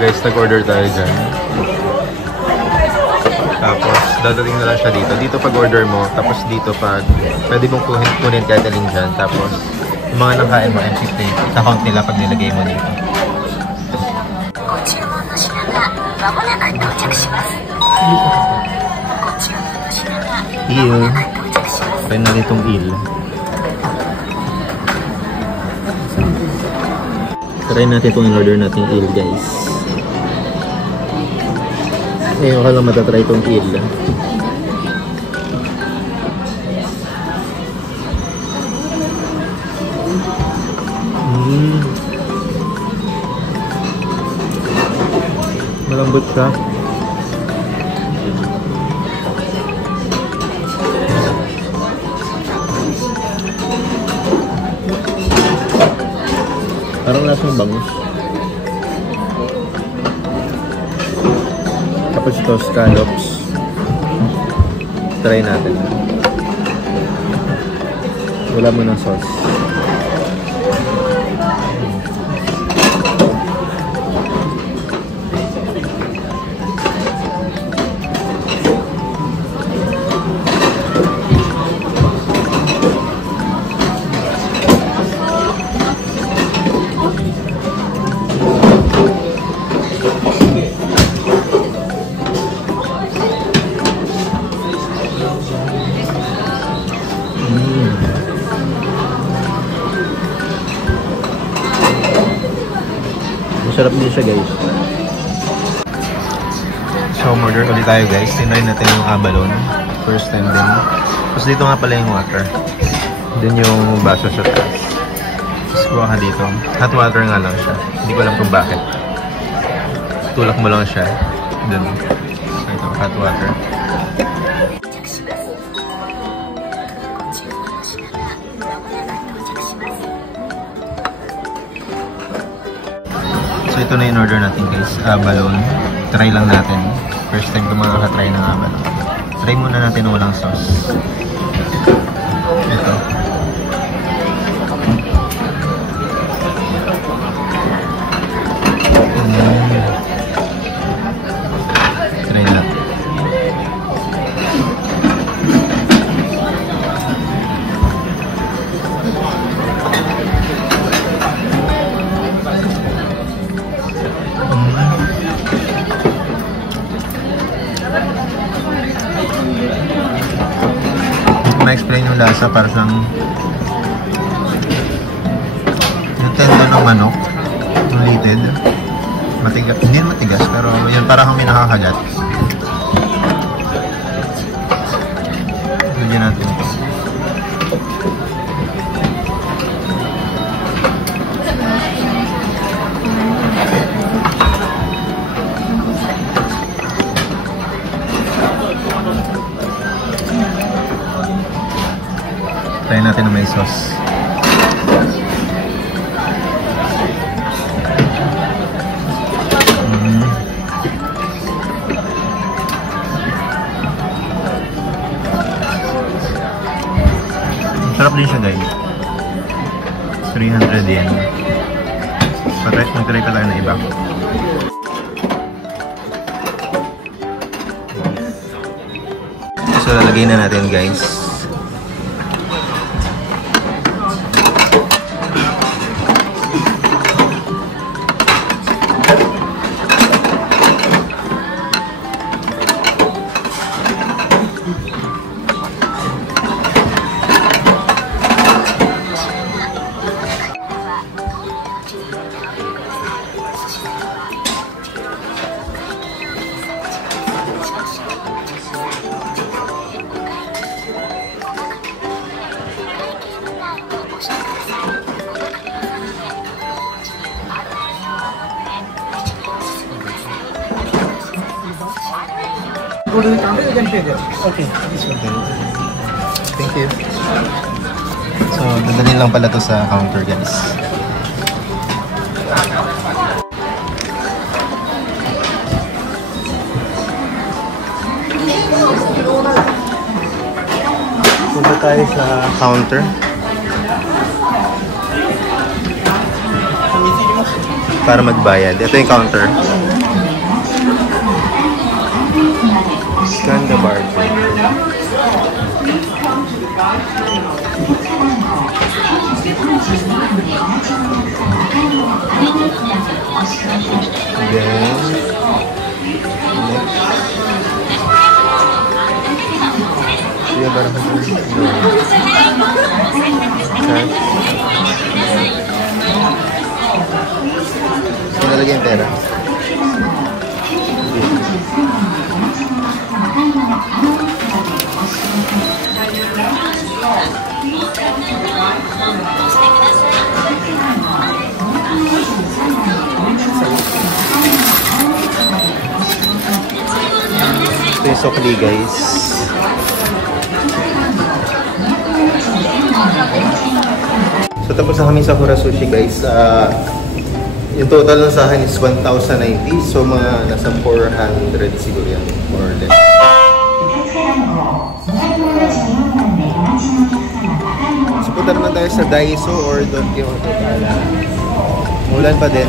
Guys, nag-order tayo dyan. Tapos, dadating na lang siya dito. Dito pag-order mo, tapos dito pag pwede mong kunin kahit alin dyan. Tapos, yung mga nakain mo, MCT, ita-count nila pag nilagay mo dito. Il. Try natin itong il. Try natin itong in-order natin il, guys. Ngayon ka lang matatry itong il. Malambot siya. Parang lasang bangus. Tapos ito, scallops. Try natin. Wala mo ng sauce. Masarap din siya, guys. So, order ulit tayo, guys. Tinry natin yung abalone. First time din. Tapos dito nga pala yung water. Din yung baso sa taas. Tapos kuha ka dito. Hot water nga lang siya. Hindi ko alam kung bakit. Tulak mo lang siya. Dun. So, ito, hot water. So ito na yung order natin, guys. Abalone. Try lang natin. First time ko makakatry ng abalone. Try muna natin na walang sauce. Ito. Try natin. Ma-explain yung lasa para siyang yung tendo ng manok, yung litid, matigas, hindi matigas pero yun parang kami nakakagat. Lagyan natin ito. Try natin na may sauce. Sarap din siya, guys. 300 yen. Mag-try pa tayo na iba. So, lalagay na natin, guys. Okay. Thank you. So, dadalhin lang pala to sa counter, guys. Punta tayo sa counter. Para magbayad. Ito yung counter. Scan the barcode. Then, next. Barcode. So, nalagay yung pera. Ito yung sukli, guys. So tapos na kami sa Kura Sushi, guys. Yung total ng sahan is 1,090. So mga nasa 400 siguro yan, more or less. So punta naman tayo sa Daiso or Don Quijote. Ulan pa din.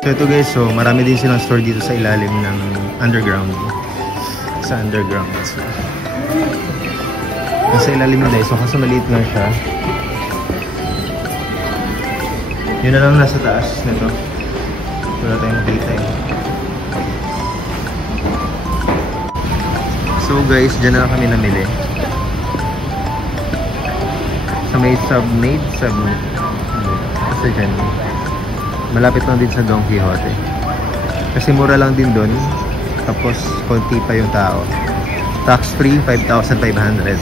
So ito, guys, so marami din silang store dito sa ilalim ng underground. Sa underground. So, nasa ilalim ng Daiso kasi maliit lang siya. Yun na lang nasa taas nito. Wala tayong makita eh. So guys, dyan na lang kami namili. Sa may Submade. Kasi dyan. Malapit lang din sa Don Quijote. Kasi mura lang din doon. Tapos konti pa yung tao. Tax free, 5,500.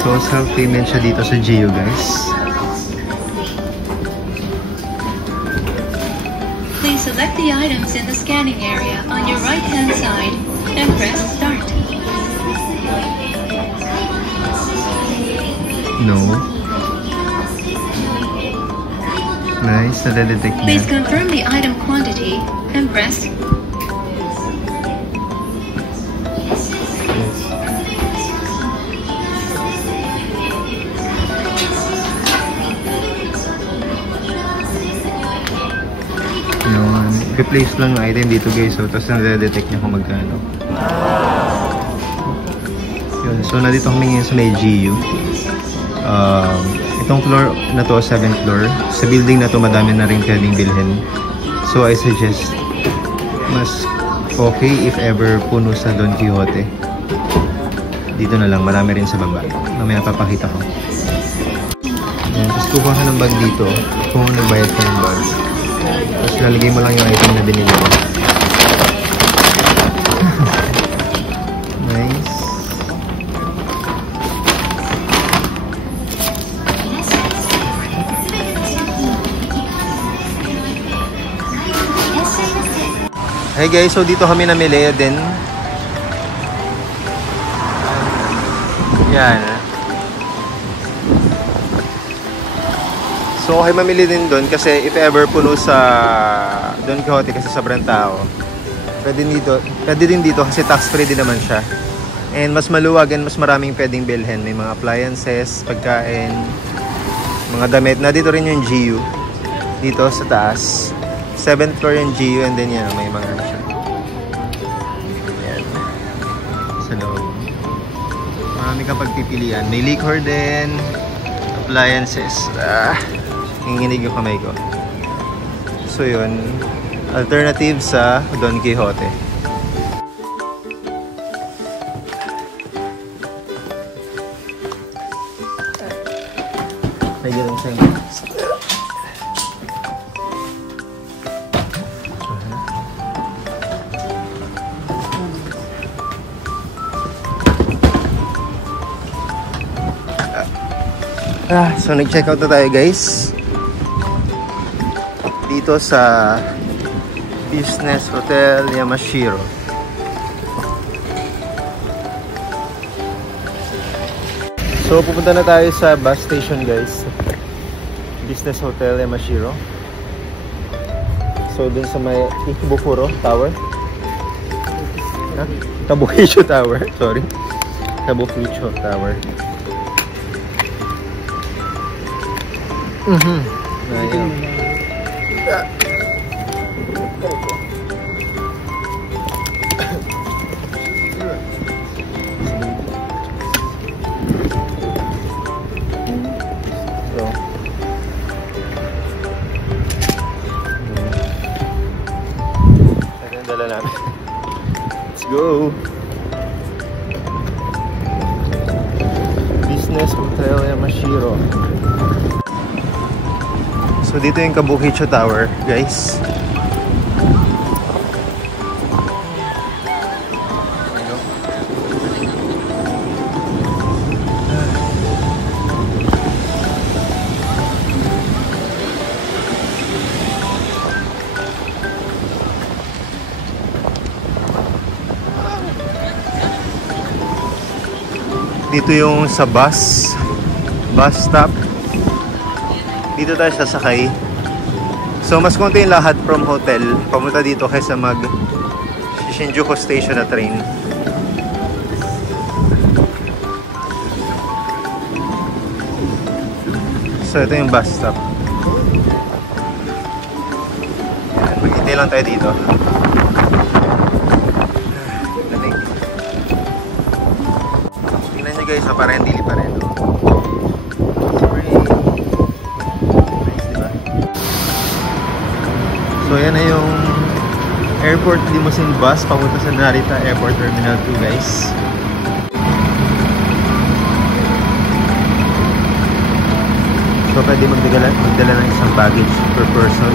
So, self-payment siya dito sa Gio, guys. Please select the items in the scanning area on your right-hand side and press Start. No. Nice, na-detect na. Please confirm the item quantity and press i-place lang ng item dito, guys. So, tapos na-detect niya kung magkano. Yun. So, nandito kami ngayon sa may GU. Itong floor na to, 7th floor. Sa building na to, madami na rin pwedeng bilhin. So, I suggest mas okay if ever puno sa Don Quijote. Dito na lang. Marami rin sa baba. Mamaya papakita ko. Tapos kukuha ka ng bag dito kung nagbayad ka ng bag. Tapos lalagay mo lang yung item na binili mo. Nice. Hey guys, so dito kami namili din. Yan. So okay mamili din doon kasi if ever puno sa Don Quixote kasi sobrang tao. Pwede din dito kasi tax free din naman siya. And mas maluwag and mas maraming pwedeng bilhin. May mga appliances, pagkain, mga damit. Na dito rin yung GU. Dito sa taas. 7th floor yung GU and then yan, may mga ano siya. Yan. Sa loob. Marami kang pagpipilian. May liquor din. Appliances. Nanginginig yung kamay ko. So yun. Alternative sa Don Quixote. May ganun sa'yo. So nag-check out na tayo guys. Dito sa Business Hotel Yamashiro. So pupunta na tayo sa bus station guys. Business Hotel Yamashiro. So dun sa may Ikebukuro Tower. Kabukicho Tower, sorry. Kabukicho Tower. Ayun. Let's go. Business Hotel Yamashiro. So dito yung Kabukicho Tower, guys. Dito yung sa bus stop. Dito tayo sasakay. So mas konti yung lahat from hotel pamunta dito kaysa mag Shinjuku Station na train. So ito yung bus stop. Maghintay lang tayo dito. Guys, so parang hindi pa rin. So yan na yung airport limousine bus papunta sa Narita Airport Terminal 2 guys. So pwede magdala ng isang baggage per person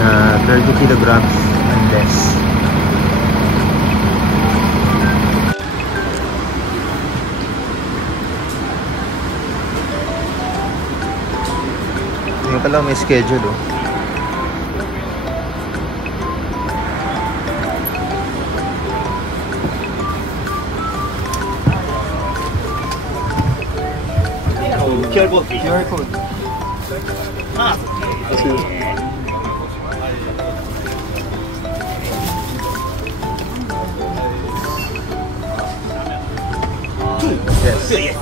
na 30 kilograms and less. Yung pala may schedule oh. QR code. Yes.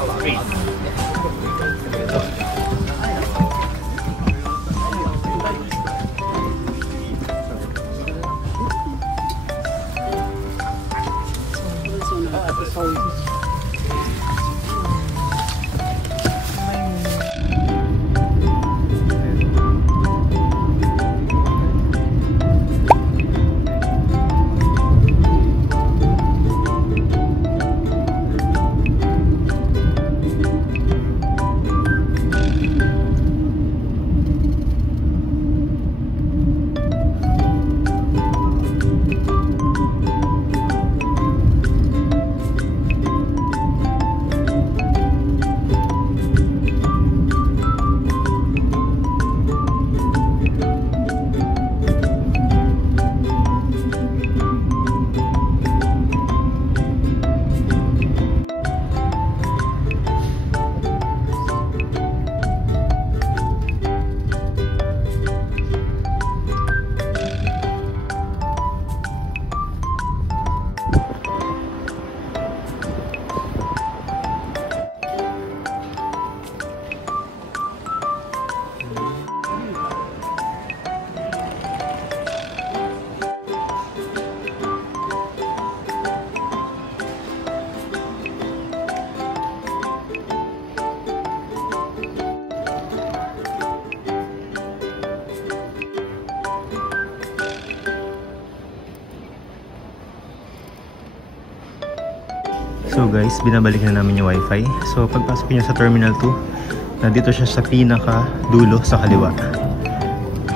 So guys, binabalik na namin yung wifi. So pagpasok nyo sa Terminal 2, nandito siya sa pinaka dulo sa kaliwa.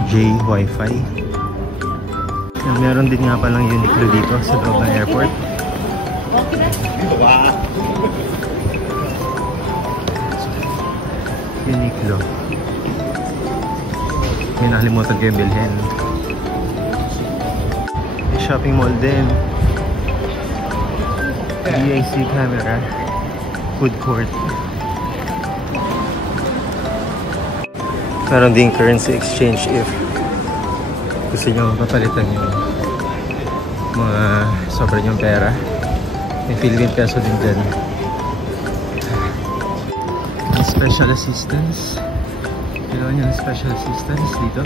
J Wi-Fi. Meron din nga palang Uniqlo dito sa loob ng airport. Uniqlo. May nakalimutan kayo bilhin. May shopping mall din. DIC camera. Food court. Meron din currency exchange if gusto nyo papalitan yung mga sobrang yung pera. May Philippine peso din dyan. Special assistance. Kailangan nyo ng special assistance dito.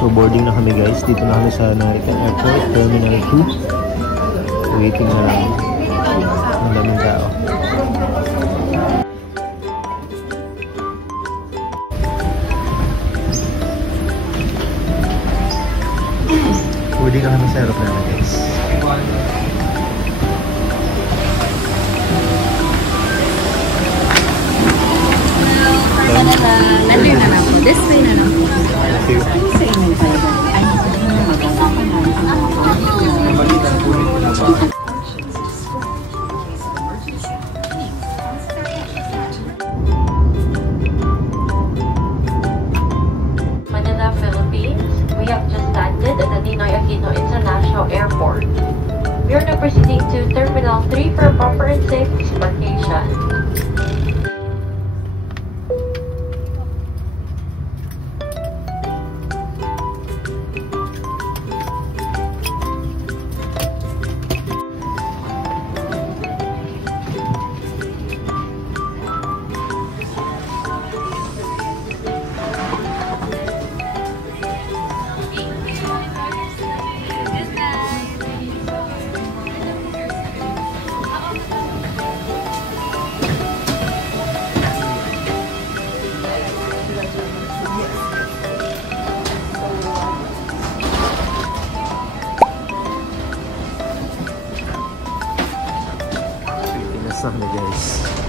So boarding na kami guys. Dito na kami sa Narita Airport, Terminal 2. Waiting na lang. Ang daming tao. Boarding na kami sa aeroplano guys. Later na lang po. This way na lang po. Thank you. Manila, Philippines. We have just landed at the Ninoy Aquino International Airport. We are now proceeding to Terminal 3 for a proper and safe embarkation. Pilipinas na kami guys.